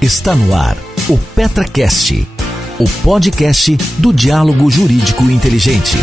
Está no ar o PetraCast, o podcast do diálogo jurídico inteligente.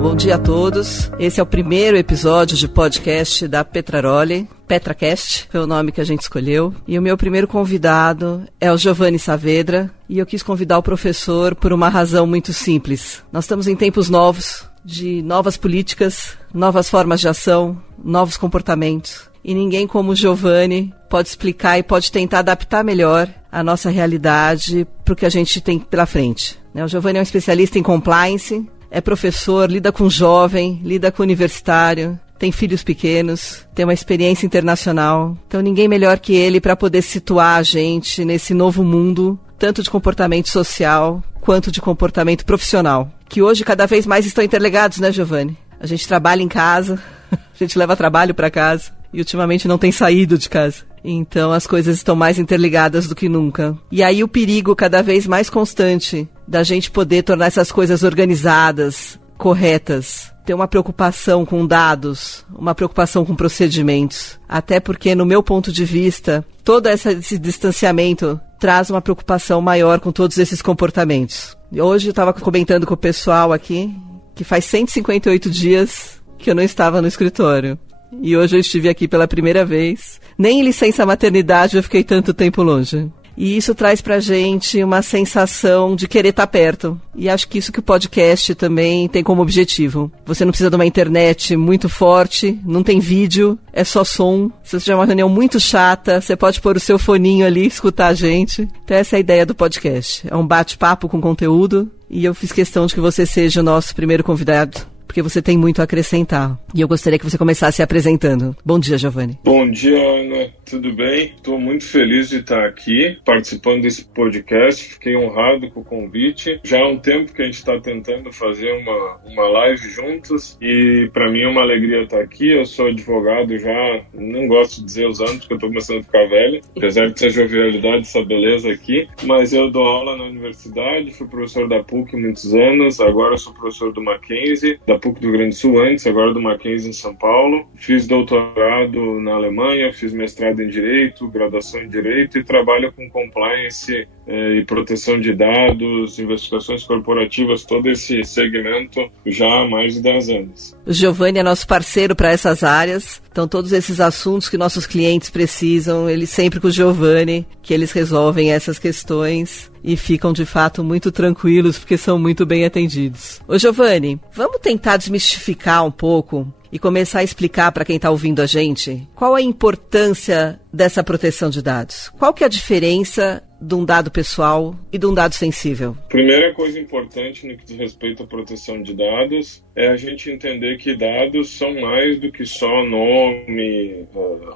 Bom dia a todos. Esse é o primeiro episódio de podcast da Petraroli. PetraCast foi o nome que a gente escolheu. E o meu primeiro convidado é o Giovanni Saavedra. E eu quis convidar o professor por uma razão muito simples. Nós estamos em tempos novos, de novas políticas, novas formas de ação, novos comportamentos. E ninguém como o Giovanni pode explicar e pode tentar adaptar melhor a nossa realidade para o que a gente tem pela frente. O Giovanni é um especialista em compliance, é professor, lida com jovem, lida com universitário, tem filhos pequenos, tem uma experiência internacional. Então ninguém melhor que ele para poder situar a gente nesse novo mundo, tanto de comportamento social quanto de comportamento profissional, que hoje cada vez mais estão interligados, né, Giovanni? A gente trabalha em casa, a gente leva trabalho para casa e ultimamente não tem saído de casa. Então as coisas estão mais interligadas do que nunca. E aí o perigo cada vez mais constante da gente poder tornar essas coisas organizadas, corretas, ter uma preocupação com dados, uma preocupação com procedimentos. Até porque, no meu ponto de vista, todo esse distanciamento traz uma preocupação maior com todos esses comportamentos. Hoje eu estava comentando com o pessoal aqui que faz 158 dias que eu não estava no escritório. E hoje eu estive aqui pela primeira vez. Nem em licença maternidade eu fiquei tanto tempo longe. E isso traz pra gente uma sensação de querer estar perto. E acho que isso que o podcast também tem como objetivo. Você não precisa de uma internet muito forte, não tem vídeo, é só som. Se você tiver uma reunião muito chata, você pode pôr o seu foninho ali e escutar a gente. Então essa é a ideia do podcast. É um bate-papo com conteúdo. E eu fiz questão de que você seja o nosso primeiro convidado, porque você tem muito a acrescentar. E eu gostaria que você começasse se apresentando. Bom dia, Giovanni. Bom dia, Ana. Tudo bem? Estou muito feliz de estar aqui, participando desse podcast. Fiquei honrado com o convite. Já há um tempo que a gente está tentando fazer uma live juntos e para mim é uma alegria estar aqui. Eu sou advogado já, não gosto de dizer os anos, porque eu estou começando a ficar velho, apesar de ser jovialidade, essa beleza aqui. Mas eu dou aula na universidade, fui professor da PUC muitos anos, agora sou professor do Mackenzie, da PUC do Rio Grande do Sul antes, agora do Mackenzie em São Paulo. Fiz doutorado na Alemanha, fiz mestrado em Direito, graduação em Direito e trabalho com compliance e proteção de dados, investigações corporativas, todo esse segmento já há mais de 10 anos. O Giovanni é nosso parceiro para essas áreas, então todos esses assuntos que nossos clientes precisam, eles sempre com o Giovanni, que eles resolvem essas questões e ficam de fato muito tranquilos porque são muito bem atendidos. Ô Giovanni, vamos tentar desmistificar um pouco e começar a explicar para quem está ouvindo a gente qual a importância dessa proteção de dados. Qual que é a diferença de um dado pessoal e de um dado sensível? Primeira coisa importante no que diz respeito à proteção de dados é a gente entender que dados são mais do que só nome,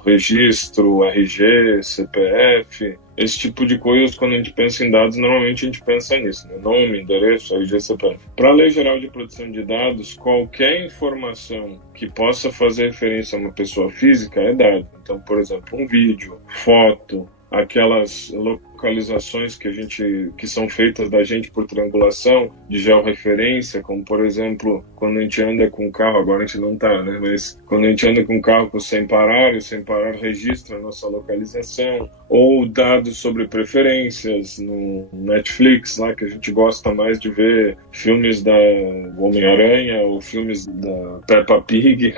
registro, RG, CPF, esse tipo de coisas. Quando a gente pensa em dados, normalmente a gente pensa nisso, né? Nome, endereço, RG, CPF. Para a Lei Geral de Proteção de Dados, qualquer informação que possa fazer referência a uma pessoa física é dado. Então, por exemplo, um vídeo, foto, aquelas localizações que são feitas da gente por triangulação de georreferência, como por exemplo, quando a gente anda com o carro, agora a gente não está, né? Mas quando a gente anda com o carro sem parar, e o sem parar registra a nossa localização, ou dados sobre preferências no Netflix, lá que a gente gosta mais de ver filmes da Homem-Aranha ou filmes da Peppa Pig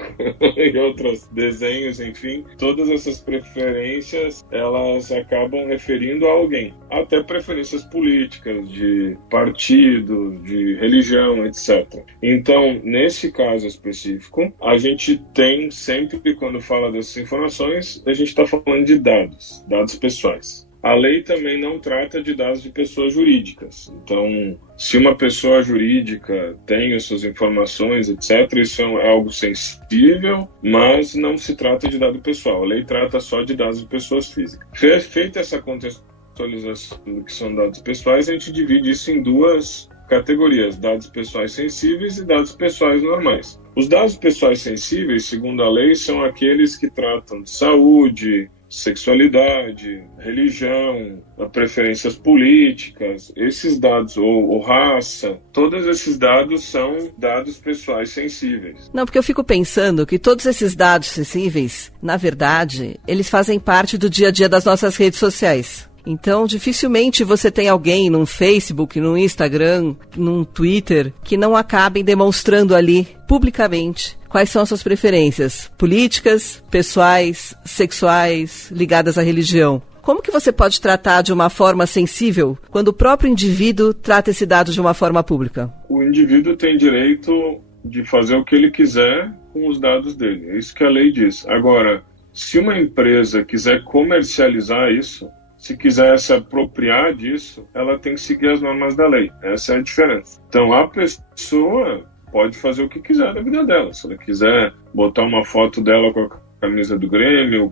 e outros desenhos, enfim, todas essas preferências, elas acabam referindo a alguém, até preferências políticas, de partido, de religião, etc. Então, nesse caso específico, a gente tem sempre, quando fala dessas informações, a gente está falando de dados pessoais. A lei também não trata de dados de pessoas jurídicas. Então, se uma pessoa jurídica tem as suas informações, etc., isso é algo sensível, mas não se trata de dado pessoal. A lei trata só de dados de pessoas físicas. Feita essa contextualização do que são dados pessoais, a gente divide isso em duas categorias: dados pessoais sensíveis e dados pessoais normais. Os dados pessoais sensíveis, segundo a lei, são aqueles que tratam de saúde, sexualidade, religião, preferências políticas, esses dados, ou raça, todos esses dados são dados pessoais sensíveis. Não, porque eu fico pensando que todos esses dados sensíveis, na verdade, eles fazem parte do dia a dia das nossas redes sociais. Então, dificilmente você tem alguém num Facebook, num Instagram, num Twitter, que não acabe demonstrando ali, publicamente, quais são as suas preferências políticas, pessoais, sexuais, ligadas à religião. Como que você pode tratar de uma forma sensível quando o próprio indivíduo trata esse dado de uma forma pública? O indivíduo tem direito de fazer o que ele quiser com os dados dele. É isso que a lei diz. Agora, se uma empresa quiser comercializar isso, se quiser se apropriar disso, ela tem que seguir as normas da lei. Essa é a diferença. Então, a pessoa pode fazer o que quiser da vida dela. Se ela quiser botar uma foto dela com a camisa do Grêmio,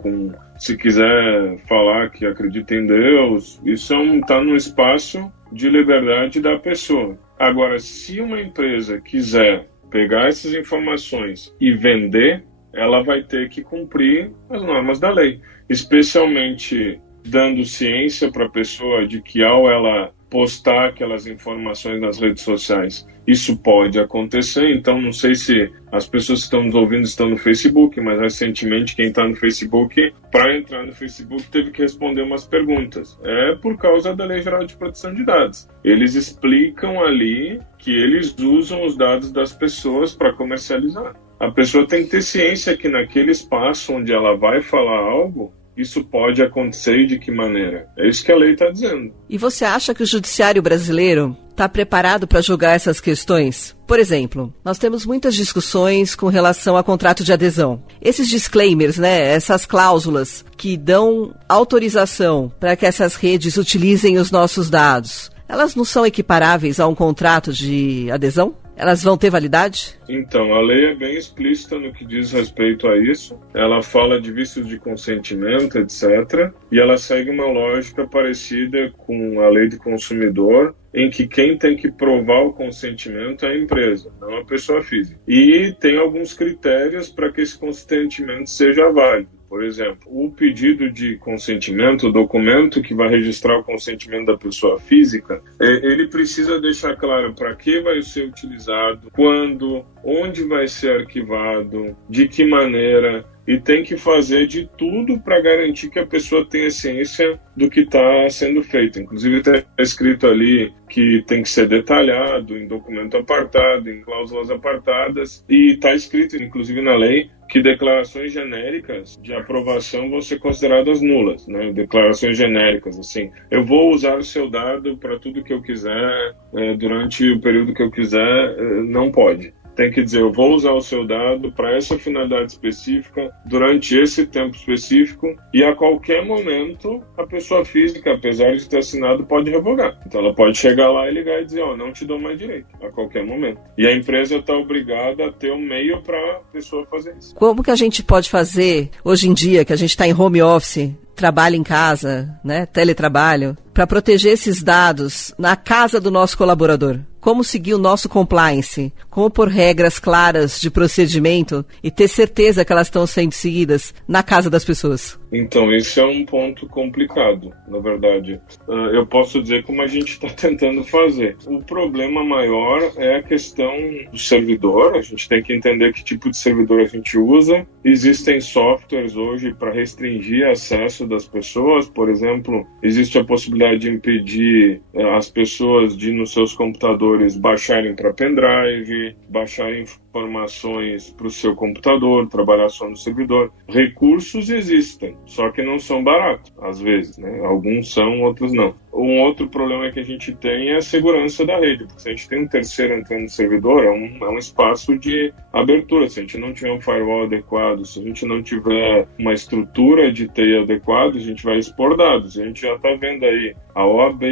se quiser falar que acredita em Deus, isso está no espaço de liberdade da pessoa. Agora, se uma empresa quiser pegar essas informações e vender, ela vai ter que cumprir as normas da lei, especialmente dando ciência para a pessoa de que ao ela postar aquelas informações nas redes sociais, isso pode acontecer. Então, não sei se as pessoas que estão nos ouvindo estão no Facebook, mas recentemente quem está no Facebook, para entrar no Facebook, teve que responder umas perguntas. É por causa da Lei Geral de Proteção de Dados. Eles explicam ali que eles usam os dados das pessoas para comercializar. A pessoa tem que ter ciência que naquele espaço onde ela vai falar algo, isso pode acontecer e de que maneira? É isso que a lei está dizendo. E você acha que o judiciário brasileiro está preparado para julgar essas questões? Por exemplo, nós temos muitas discussões com relação a contrato de adesão. Esses disclaimers, essas cláusulas que dão autorização para que essas redes utilizem os nossos dados, elas não são equiparáveis a um contrato de adesão? Elas vão ter validade? Então, a lei é bem explícita no que diz respeito a isso. Ela fala de vícios de consentimento, etc. E ela segue uma lógica parecida com a lei do consumidor, em que quem tem que provar o consentimento é a empresa, não a pessoa física. E tem alguns critérios para que esse consentimento seja válido. Por exemplo, o pedido de consentimento, o documento que vai registrar o consentimento da pessoa física, ele precisa deixar claro para que vai ser utilizado, quando, onde vai ser arquivado, de que maneira, e tem que fazer de tudo para garantir que a pessoa tenha ciência do que está sendo feito. Inclusive está escrito ali que tem que ser detalhado em documento apartado, em cláusulas apartadas, e está escrito, inclusive na lei, que declarações genéricas de aprovação vão ser consideradas nulas, Declarações genéricas, assim, eu vou usar o seu dado para tudo que eu quiser, durante o período que eu quiser, não pode. Tem que dizer, eu vou usar o seu dado para essa finalidade específica, durante esse tempo específico, e a qualquer momento a pessoa física, apesar de ter assinado, pode revogar. Então ela pode chegar lá e ligar e dizer, não te dou mais direito, a qualquer momento. E a empresa está obrigada a ter um meio para a pessoa fazer isso. Como que a gente pode fazer, hoje em dia, que a gente está em home office, trabalho em casa, teletrabalho, para proteger esses dados na casa do nosso colaborador? Como seguir o nosso compliance? Como pôr regras claras de procedimento e ter certeza que elas estão sendo seguidas na casa das pessoas? Então, esse é um ponto complicado, na verdade. Eu posso dizer como a gente está tentando fazer. O problema maior é a questão do servidor. A gente tem que entender que tipo de servidor a gente usa. Existem softwares hoje para restringir acesso das pessoas. Por exemplo, existe a possibilidade de impedir as pessoas de, nos seus computadores, baixarem para pendrive, baixarem informações para o seu computador, trabalhar só no servidor. Recursos existem, só que não são baratos, às vezes, Alguns são, outros não. Um outro problema que a gente tem é a segurança da rede, porque se a gente tem um terceiro entrando no servidor, é um espaço de abertura. Se a gente não tiver um firewall adequado, se a gente não tiver uma estrutura de TI adequada, a gente vai expor dados. A gente já está vendo aí a OAB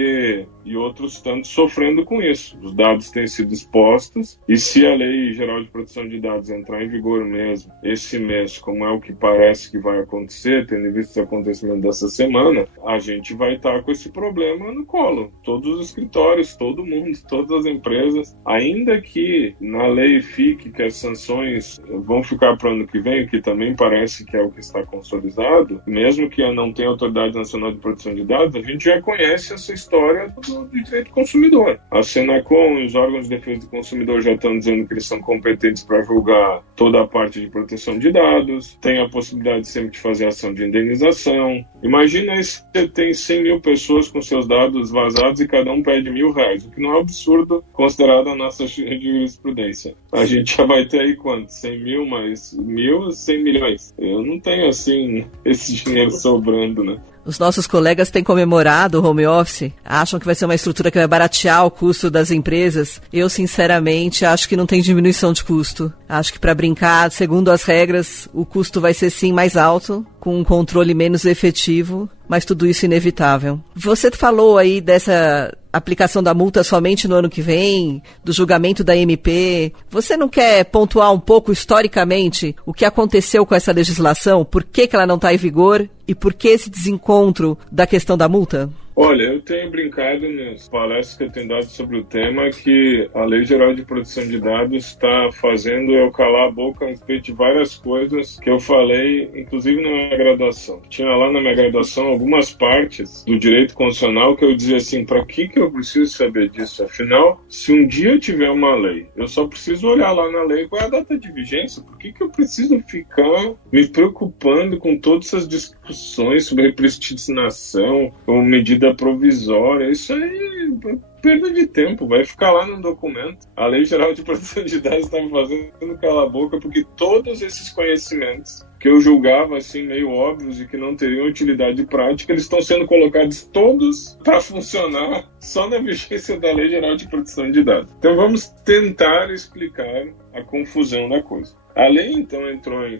e outros tantos sofrendo com isso. Os dados têm sido expostos, e se a Lei Geral de Proteção de Dados entrar em vigor mesmo esse mês, como é o que parece que vai acontecer, tendo visto o acontecimento dessa semana, a gente vai estar com esse problema problema no colo. Todos os escritórios, todo mundo, todas as empresas, ainda que na lei fique que as sanções vão ficar para o ano que vem, que também parece que é o que está consolidado, mesmo que não tenha Autoridade Nacional de Proteção de Dados, a gente já conhece essa história do direito do consumidor. A Senacom e os órgãos de defesa do consumidor já estão dizendo que eles são competentes para julgar toda a parte de proteção de dados, tem a possibilidade sempre de fazer ação de indenização. Imagina aí se você tem 100 mil pessoas com seus dados vazados e cada um pede R$1.000, o que não é um absurdo considerado a nossa jurisprudência. A gente já vai ter aí quanto? 100 mil mais 1.000, 100 milhões. Eu não tenho assim esse dinheiro sobrando, né? Os nossos colegas têm comemorado o home office, acham que vai ser uma estrutura que vai baratear o custo das empresas. Eu, sinceramente, acho que não tem diminuição de custo. Acho que para brincar, segundo as regras, o custo vai ser sim mais alto, com um controle menos efetivo, mas tudo isso inevitável. Você falou aí dessa aplicação da multa somente no ano que vem, do julgamento da MP. Você não quer pontuar um pouco historicamente o que aconteceu com essa legislação? Por que ela não está em vigor? E por que esse desencontro da questão da multa? Olha, eu tenho brincado nas palestras que eu tenho dado sobre o tema que a Lei Geral de Proteção de Dados está fazendo eu calar a boca a respeito de várias coisas que eu falei, inclusive na minha graduação. Tinha lá na minha graduação algumas partes do direito constitucional que eu dizia assim, para que eu preciso saber disso? Afinal, se um dia eu tiver uma lei, eu só preciso olhar lá na lei qual é a data de vigência. Por que eu preciso ficar me preocupando com todas essas discussões sobre repristinação ou medida provisória? Isso aí é perda de tempo, vai ficar lá no documento. A Lei Geral de Proteção de Dados está me fazendo calar a boca porque todos esses conhecimentos que eu julgava assim meio óbvios e que não teriam utilidade prática, eles estão sendo colocados todos para funcionar só na vigência da Lei Geral de Proteção de Dados. Então vamos tentar explicar a confusão da coisa. A lei, então,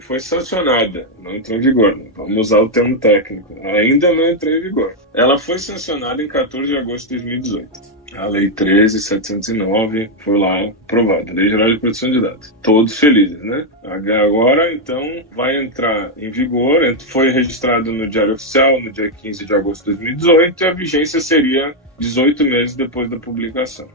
foi sancionada, não entrou em vigor, né? Vamos usar o termo técnico, ainda não entrou em vigor. Ela foi sancionada em 14 de agosto de 2018. A Lei 13.709 foi lá aprovada, Lei Geral de Proteção de Dados. Todos felizes, né? Agora, então, vai entrar em vigor, foi registrado no Diário Oficial no dia 15 de agosto de 2018 e a vigência seria 18 meses depois da publicação.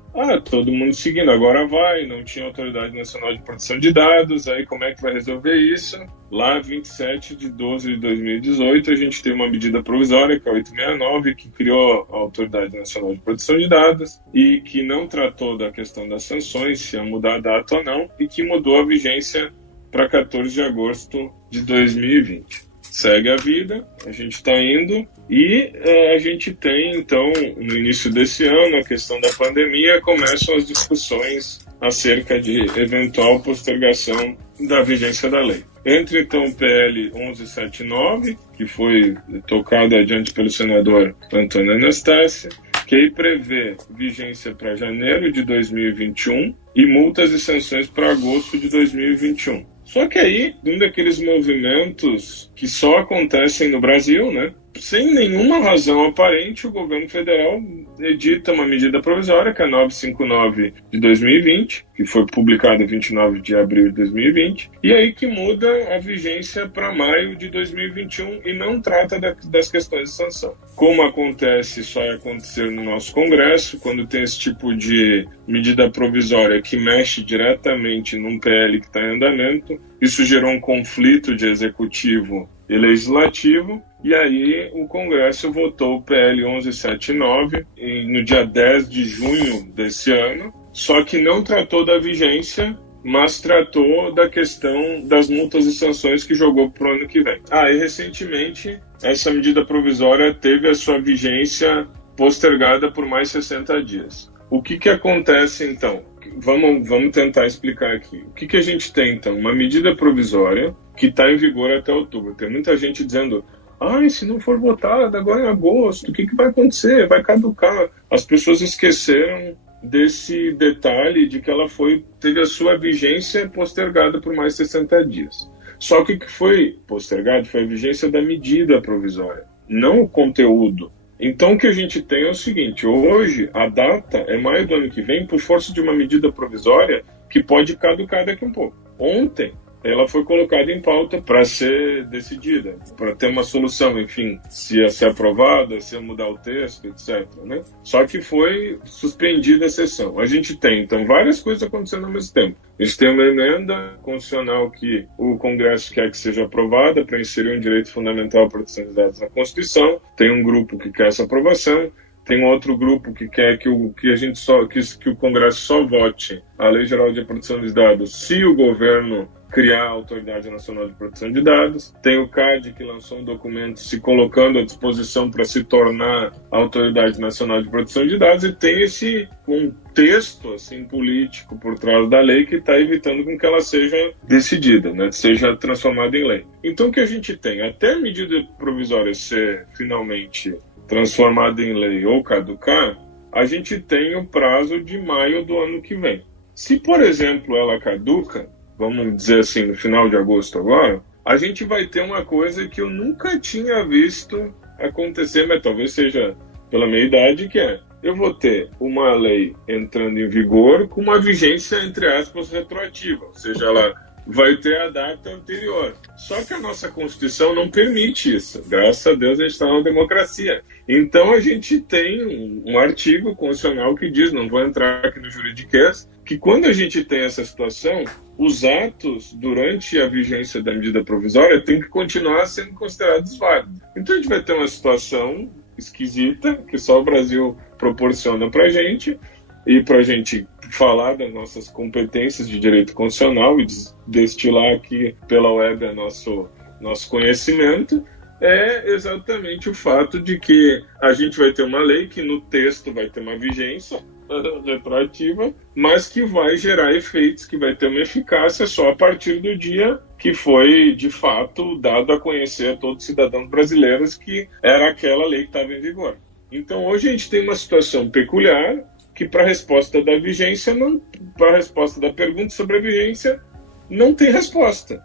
Todo mundo seguindo, agora vai, não tinha Autoridade Nacional de Proteção de Dados, aí como é que vai resolver isso? Lá, 27 de 12 de 2018, a gente teve uma medida provisória, que é a 869, que criou a Autoridade Nacional de Proteção de Dados e que não tratou da questão das sanções, se ia mudar a data ou não, e que mudou a vigência para 14 de agosto de 2020. Segue a vida, a gente está indo e a gente tem, então, no início desse ano, a questão da pandemia, começam as discussões acerca de eventual postergação da vigência da lei. Entra, então, o PL 1179, que foi tocado adiante pelo senador Antônio Anastácio, que aí prevê vigência para janeiro de 2021 e multas e sanções para agosto de 2021. Só que aí, um daqueles movimentos que só acontecem no Brasil, né? Sem nenhuma razão aparente, o governo federal edita uma medida provisória, que é a 959 de 2020, que foi publicada em 29 de abril de 2020, e aí que muda a vigência para maio de 2021 e não trata das questões de sanção. Como acontece, só vai acontecer no nosso Congresso, quando tem esse tipo de medida provisória que mexe diretamente num PL que está em andamento, isso gerou um conflito de executivo e legislativo, e aí o Congresso votou o PL 1179 no dia 10 de junho desse ano, só que não tratou da vigência, mas tratou da questão das multas e sanções que jogou para o ano que vem. E recentemente essa medida provisória teve a sua vigência postergada por mais 60 dias. O que acontece então? Vamos tentar explicar aqui. O que a gente tem então? Uma medida provisória que está em vigor até outubro. Tem muita gente dizendo, se não for votada agora em agosto, o que vai acontecer? Vai caducar. As pessoas esqueceram desse detalhe de que ela teve a sua vigência postergada por mais 60 dias. Só que o que foi postergado foi a vigência da medida provisória, não o conteúdo. Então o que a gente tem é o seguinte, hoje a data é maio do ano que vem por força de uma medida provisória que pode caducar daqui a um pouco. Ontem ela foi colocada em pauta para ser decidida, para ter uma solução, enfim, se ia ser aprovada, se ia mudar o texto, etc. Né? Só que foi suspendida a sessão. A gente tem, então, várias coisas acontecendo ao mesmo tempo. A gente tem uma emenda constitucional que o Congresso quer que seja aprovada para inserir um direito fundamental à proteção de dados na Constituição. Tem um grupo que quer essa aprovação. Tem um outro grupo que quer que o Congresso só vote a Lei Geral de Proteção de Dados se o governo criar a Autoridade Nacional de Proteção de Dados. Tem o CAD, que lançou um documento se colocando à disposição para se tornar a Autoridade Nacional de Proteção de Dados, e tem esse contexto assim, político por trás da lei que está evitando com que ela seja decidida, né? Seja transformada em lei. Então o que a gente tem? Até a medida provisória ser finalmente transformada em lei ou caducar, a gente tem o prazo de maio do ano que vem. Se, por exemplo, ela caduca, vamos dizer assim, no final de agosto agora, a gente vai ter uma coisa que eu nunca tinha visto acontecer, mas talvez seja pela minha idade, que é, eu vou ter uma lei entrando em vigor com uma vigência, entre aspas, retroativa, ou seja, ela vai ter a data anterior. Só que a nossa Constituição não permite isso. Graças a Deus a gente está numa democracia. Então a gente tem um artigo constitucional que diz, não vou entrar aqui no juridiquês, que quando a gente tem essa situação, os atos durante a vigência da medida provisória têm que continuar sendo considerados válidos. Então a gente vai ter uma situação esquisita, que só o Brasil proporciona para a gente, e para a gente falar das nossas competências de direito constitucional e destilar aqui pela web nosso conhecimento, é exatamente o fato de que a gente vai ter uma lei que no texto vai ter uma vigência retroativa, mas que vai gerar efeitos, que vai ter uma eficácia só a partir do dia que foi, de fato, dado a conhecer a todos os cidadãos brasileiros que era aquela lei que estava em vigor. Então, hoje a gente tem uma situação peculiar que, para a resposta da vigência, para a resposta da pergunta sobre a vigência, não tem resposta.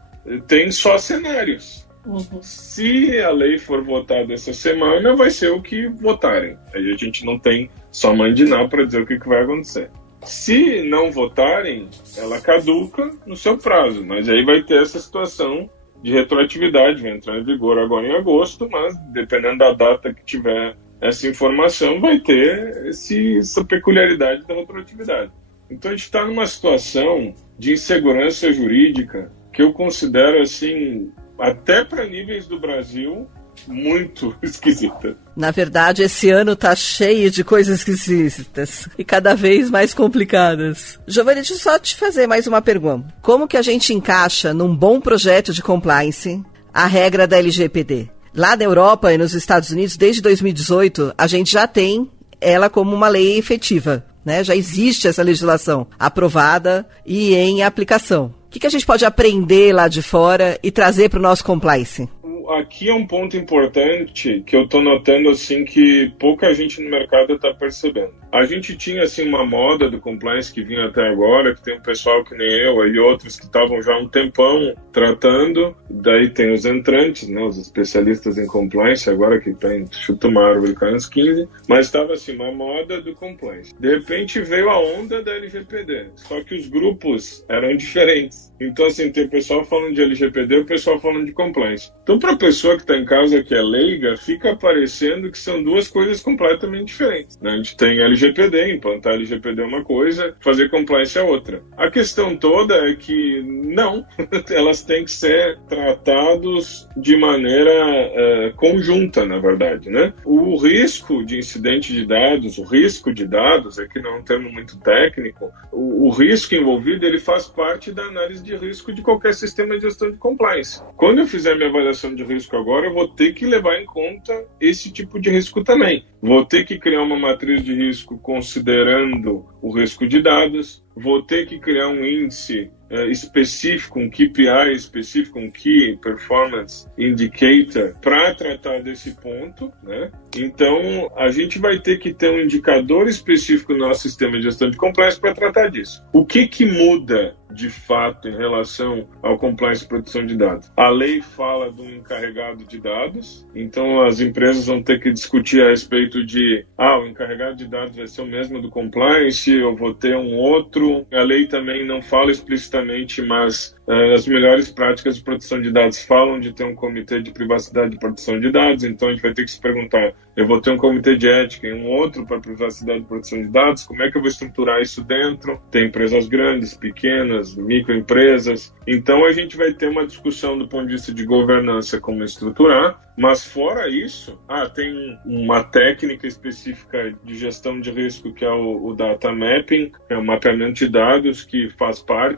Tem só cenários. Uhum. Se a lei for votada essa semana, vai ser o que votarem. Aí a gente não tem só mãe de Ná para dizer o que vai acontecer. Se não votarem, ela caduca no seu prazo, mas aí vai ter essa situação de retroatividade, vai entrar em vigor agora em agosto, mas dependendo da data que tiver essa informação, vai ter essa peculiaridade da retroatividade. Então a gente está numa situação de insegurança jurídica que eu considero, assim, até para níveis do Brasil, muito esquisita. Na verdade, esse ano tá cheio de coisas esquisitas e cada vez mais complicadas. Giovanni, deixa eu só te fazer mais uma pergunta. Como que a gente encaixa num bom projeto de compliance a regra da LGPD? Lá na Europa e nos Estados Unidos, desde 2018, a gente já tem ela como uma lei efetiva, né? Já existe essa legislação aprovada e em aplicação. O que a gente pode aprender lá de fora e trazer para o nosso compliance? Aqui é um ponto importante que eu estou notando assim, que pouca gente no mercado está percebendo. A gente tinha assim, uma moda do compliance que vinha até agora, que tem um pessoal que nem eu e outros que estavam já há um tempão tratando. Daí tem os entrantes, né, os especialistas em compliance, agora que tem chuta uma árvore e cai uns 15, mas estava assim, uma moda do compliance. De repente veio a onda da LGPD, só que os grupos eram diferentes. Então assim, tem o pessoal falando de LGPD e o pessoal falando de compliance. Então para a pessoa que está em casa que é leiga, fica parecendo que são duas coisas completamente diferentes, né? A gente tem LGPD, implantar LGPD é uma coisa, fazer compliance é outra. A questão toda é que não, elas têm que ser tratadas de maneira conjunta, na verdade, né? O risco de incidente de dados, o risco de dados, aqui não é um termo muito técnico, o risco envolvido, ele faz parte da análise de risco de qualquer sistema de gestão de compliance. Quando eu fizer minha avaliação de risco agora, eu vou ter que levar em conta esse tipo de risco também. Vou ter que criar uma matriz de risco considerando o risco de dados, vou ter que criar um índice específico, um KPI específico, um Key Performance Indicator, para tratar desse ponto, né? Então, a gente vai ter que ter um indicador específico no nosso sistema de gestão de compliance para tratar disso. O que muda, de fato, em relação ao compliance e proteção de dados? A lei fala do encarregado de dados, então as empresas vão ter que discutir a respeito de o encarregado de dados vai ser o mesmo do compliance, eu vou ter um outro. A lei também não fala explicitamente, mas As melhores práticas de proteção de dados falam de ter um comitê de privacidade e proteção de dados, então a gente vai ter que se perguntar, eu vou ter um comitê de ética e um outro para privacidade e proteção de dados, como é que eu vou estruturar isso dentro? Tem empresas grandes, pequenas, microempresas, então a gente vai ter uma discussão do ponto de vista de governança, como estruturar, mas fora isso, tem uma técnica específica de gestão de risco que é o data mapping, é um mapeamento de dados que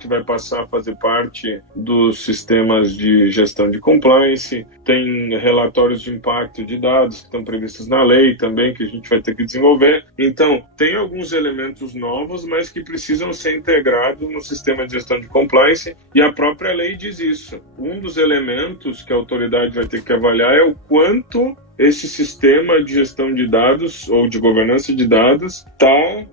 vai passar a fazer parte dos sistemas de gestão de compliance, tem relatórios de impacto de dados que estão previstos na lei também, que a gente vai ter que desenvolver. Então, tem alguns elementos novos, mas que precisam ser integrados no sistema de gestão de compliance, e a própria lei diz isso. Um dos elementos que a autoridade vai ter que avaliar é o quanto esse sistema de gestão de dados ou de governança de dados está,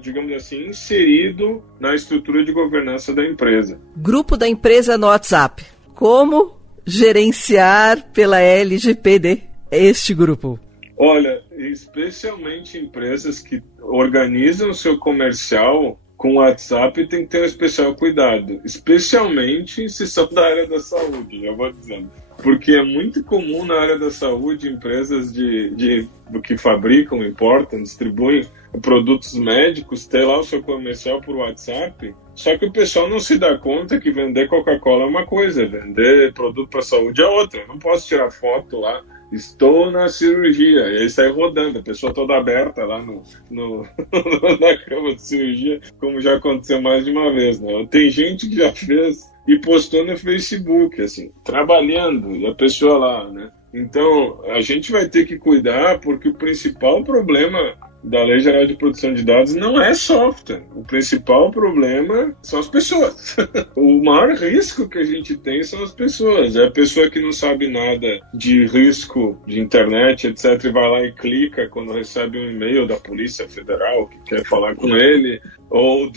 digamos assim, inserido na estrutura de governança da empresa. Grupo da empresa no WhatsApp. Como gerenciar pela LGPD este grupo? Olha, especialmente empresas que organizam o seu comercial com o WhatsApp tem que ter um especial cuidado, especialmente se são da área da saúde, já vou dizendo. Porque é muito comum na área da saúde empresas do que fabricam, importam, distribuem produtos médicos ter lá o seu comercial por WhatsApp, só que o pessoal não se dá conta que vender Coca-Cola é uma coisa, vender produto para saúde é outra. Eu não posso tirar foto lá, estou na cirurgia, e aí sai rodando, a pessoa toda aberta lá na cama de cirurgia, como já aconteceu mais de uma vez, né? Tem gente que já fez e postou no Facebook, assim, trabalhando, e a pessoa lá, né? Então, a gente vai ter que cuidar, porque o principal problema da Lei Geral de Proteção de Dados não é software. O principal problema são as pessoas. O maior risco que a gente tem são as pessoas. É a pessoa que não sabe nada de risco de internet, etc., e vai lá e clica quando recebe um e-mail da Polícia Federal que quer falar com ele, ou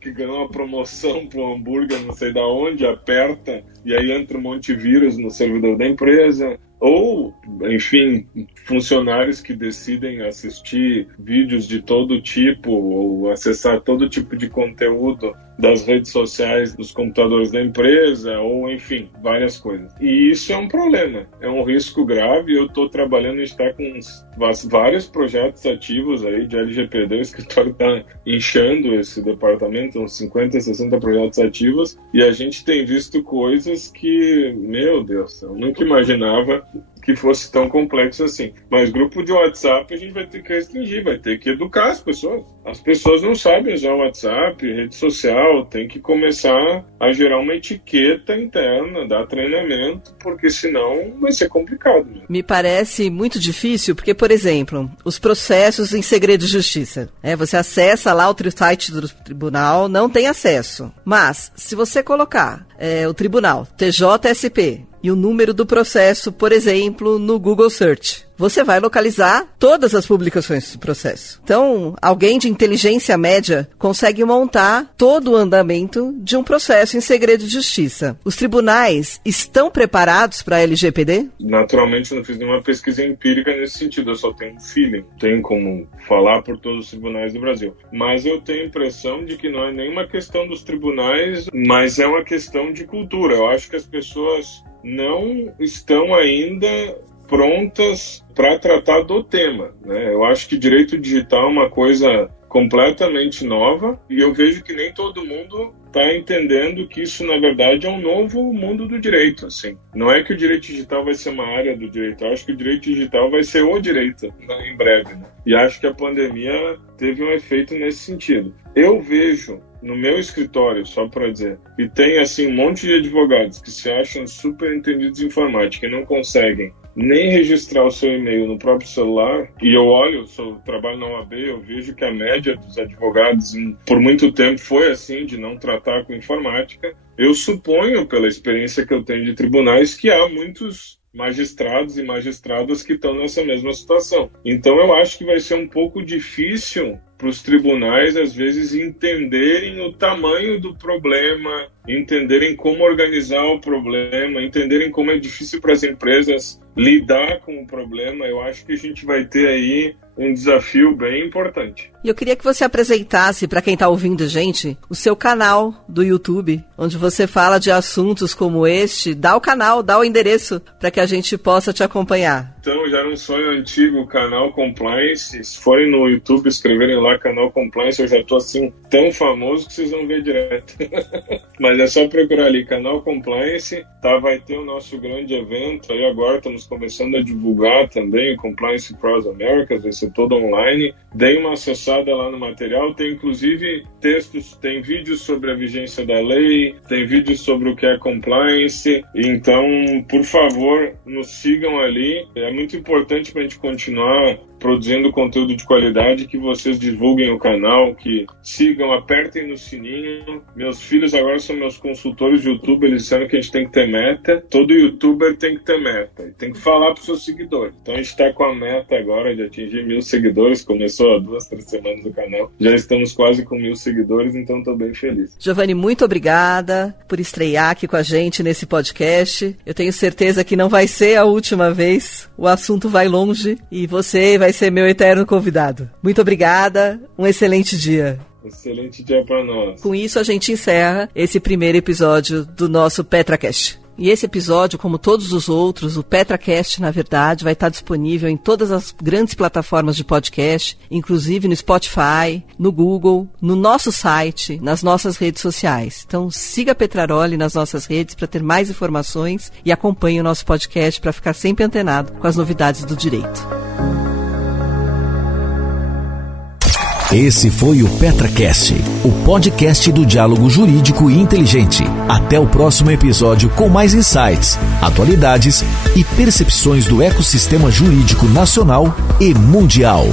que ganhou uma promoção para um hambúrguer não sei da onde, aperta e aí entra um monte de vírus no servidor da empresa. Ou, enfim, funcionários que decidem assistir vídeos de todo tipo ou acessar todo tipo de conteúdo das redes sociais dos computadores da empresa, ou, enfim, várias coisas. E isso é um problema, é um risco grave. Eu estou trabalhando, a gente está com vários projetos ativos aí de LGPD, o escritório está inchando esse departamento, uns 50, 60 projetos ativos, e a gente tem visto coisas que, meu Deus, eu nunca imaginava que fosse tão complexo assim. Mas grupo de WhatsApp a gente vai ter que restringir, vai ter que educar as pessoas. As pessoas não sabem usar o WhatsApp, rede social, tem que começar a gerar uma etiqueta interna, dar treinamento, porque senão vai ser complicado. Né? Me parece muito difícil, porque, por exemplo, os processos em segredo de justiça. Você acessa lá o site do tribunal, não tem acesso. Mas, se você colocar o tribunal, TJSP, e o número do processo, por exemplo, no Google Search, você vai localizar todas as publicações do processo. Então, alguém de inteligência média consegue montar todo o andamento de um processo em segredo de justiça. Os tribunais estão preparados para a LGPD? Naturalmente, eu não fiz nenhuma pesquisa empírica nesse sentido, eu só tenho um feeling. Tenho como falar por todos os tribunais do Brasil. Mas eu tenho a impressão de que não é nenhuma questão dos tribunais, mas é uma questão de cultura. Eu acho que as pessoas não estão ainda prontas para tratar do tema, né? Eu acho que direito digital é uma coisa completamente nova e eu vejo que nem todo mundo está entendendo que isso, na verdade, é um novo mundo do direito. Assim. Não é que o direito digital vai ser uma área do direito, eu acho que o direito digital vai ser o direito, né, em breve. Né? E acho que a pandemia teve um efeito nesse sentido. Eu vejo no meu escritório, só para dizer, e tem assim um monte de advogados que se acham super entendidos em informática e não conseguem nem registrar o seu e-mail no próprio celular. E eu olho, trabalho na OAB, eu vejo que a média dos advogados por muito tempo foi assim, de não tratar com informática. Eu suponho, pela experiência que eu tenho de tribunais, que há muitos magistrados e magistradas que estão nessa mesma situação. Então eu acho que vai ser um pouco difícil para os tribunais, às vezes, entenderem o tamanho do problema entenderem como organizar o problema, entenderem como é difícil para as empresas lidar com o problema, eu acho que a gente vai ter aí um desafio bem importante. E eu queria que você apresentasse, para quem está ouvindo a gente, o seu canal do YouTube, onde você fala de assuntos como este. Dá o canal, dá o endereço, para que a gente possa te acompanhar. Então, já era um sonho antigo, Canal Compliance. Se forem no YouTube, escreverem lá Canal Compliance, eu já estou assim, tão famoso que vocês vão ver direto. Mas é só procurar ali, Canal Compliance, tá? Vai ter o nosso grande evento, aí agora estamos começando a divulgar também o Compliance Pros Americas, vai ser todo online. Dei uma acessada lá no material, tem inclusive textos, tem vídeos sobre a vigência da lei, tem vídeos sobre o que é compliance. Então, por favor, nos sigam ali. É muito importante para a gente continuar produzindo conteúdo de qualidade, que vocês divulguem o canal, que sigam, apertem no sininho. Meus filhos agora são meus consultores de YouTube, eles disseram que a gente tem que ter meta. Todo youtuber tem que ter meta, e tem que falar para os seus seguidores. Então a gente está com a meta agora de atingir 1.000 seguidores, começou há 2-3 semanas no canal, já estamos quase com 1.000 seguidores, então estou bem feliz. Giovanni, muito obrigada por estrear aqui com a gente nesse podcast. Eu tenho certeza que não vai ser a última vez, o assunto vai longe e você vai ser meu eterno convidado. Muito obrigada, um excelente dia. Excelente dia para nós. Com isso a gente encerra esse primeiro episódio do nosso PetraCast. E esse episódio, como todos os outros, o PetraCast, na verdade, vai estar disponível em todas as grandes plataformas de podcast, inclusive no Spotify, no Google, no nosso site, nas nossas redes sociais. Então siga a Petraroli nas nossas redes para ter mais informações e acompanhe o nosso podcast para ficar sempre antenado com as novidades do direito. Esse foi o PetraCast, o podcast do diálogo jurídico e inteligente. Até o próximo episódio com mais insights, atualidades e percepções do ecossistema jurídico nacional e mundial.